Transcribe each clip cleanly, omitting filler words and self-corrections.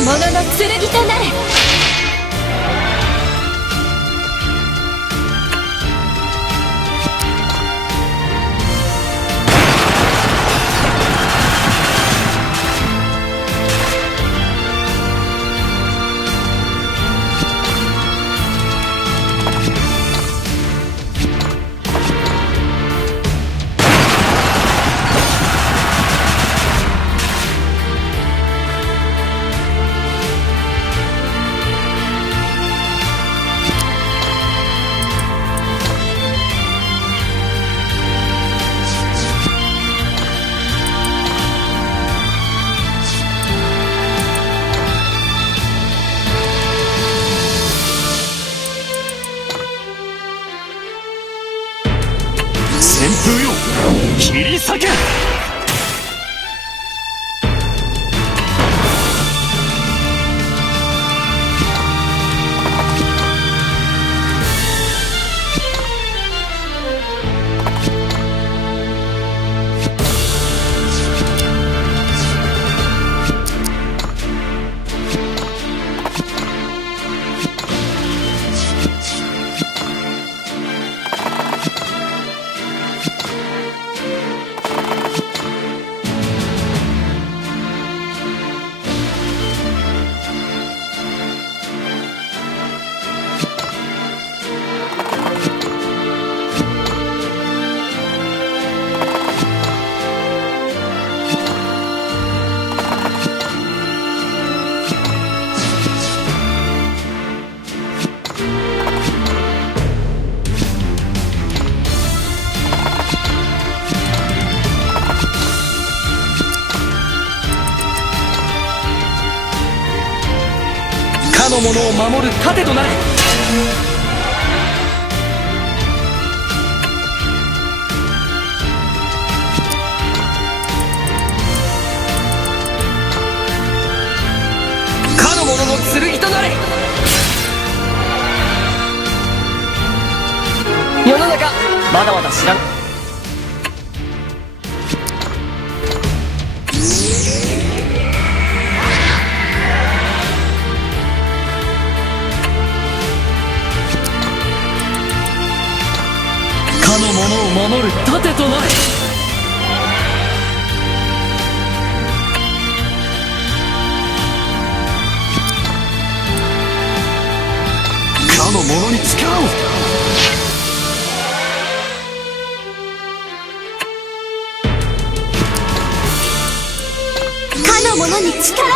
ものの剣となれ。旋風よ切り裂け。かの者を守る盾となれ。かの者の剣となれ。世の中まだまだ知らん。かの者を守る盾となれ。かの者に力を。かの者に力を。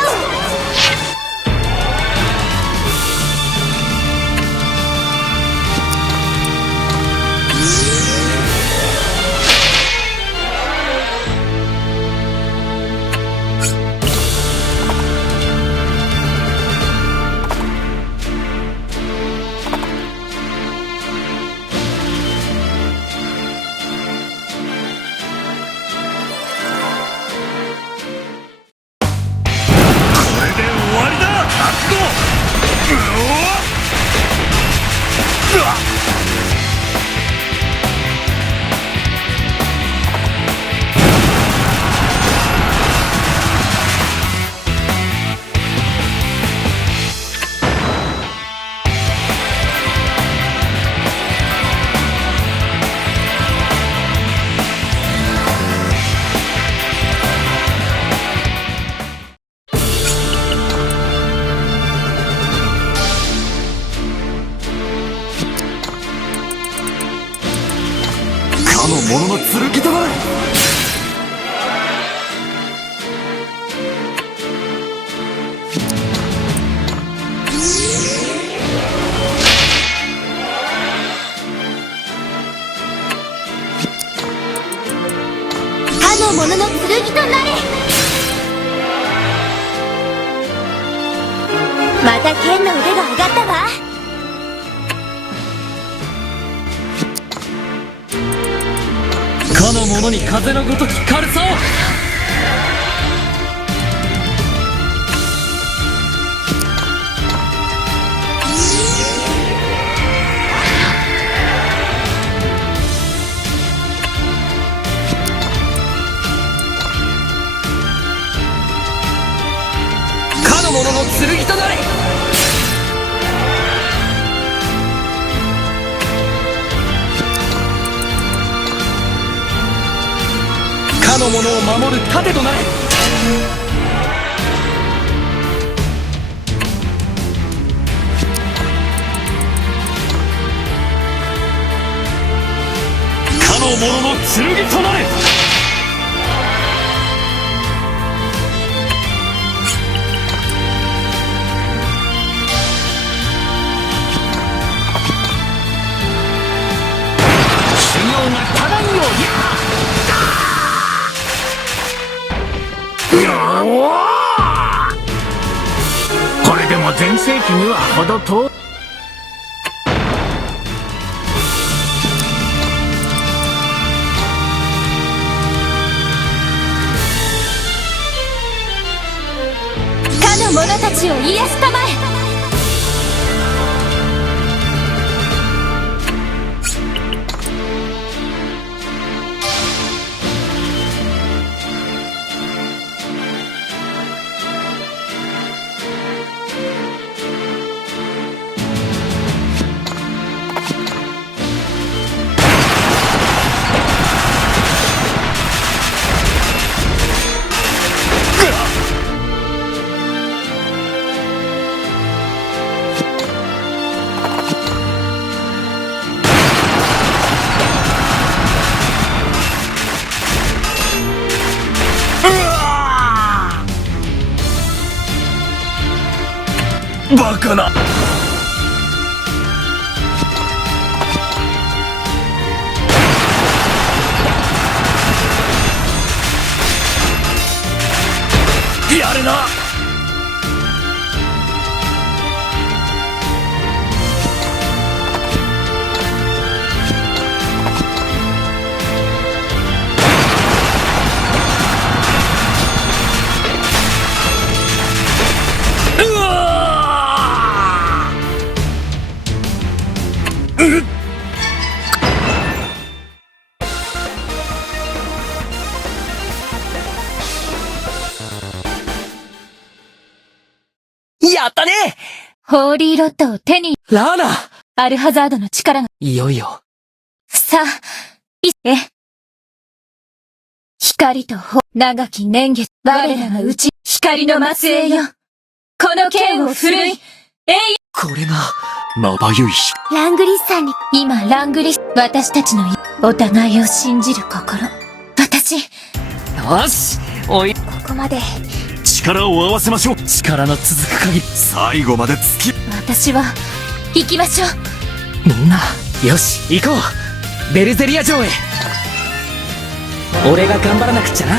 かの者の剣となれ。かの者の剣となれ。また剣の腕者に風のごとき軽さを。かの者の剣となれ。かの者を守る盾となれ。かの者の剣となれ。修行が足らんようこれでも全盛期には程遠い。かの者たちを癒すたまえ。バカな。やるな。やったね。ホーリーロッドを手に、ラーナ。アルハザードの力が、いよいよ。さあ、光と長き年月、我らがうち、光の末裔よ。この剣を振るい、これが、まばゆいし。ラングリスさんに、今ラングリス、私たちのお互いを信じる心。私、よし。おい。ここまで、力を合わせましょう。力の続く限り。最後まで突き。私は、行きましょう。みんな、よし、行こう。ベルゼリア城へ。俺が頑張らなくっちゃな。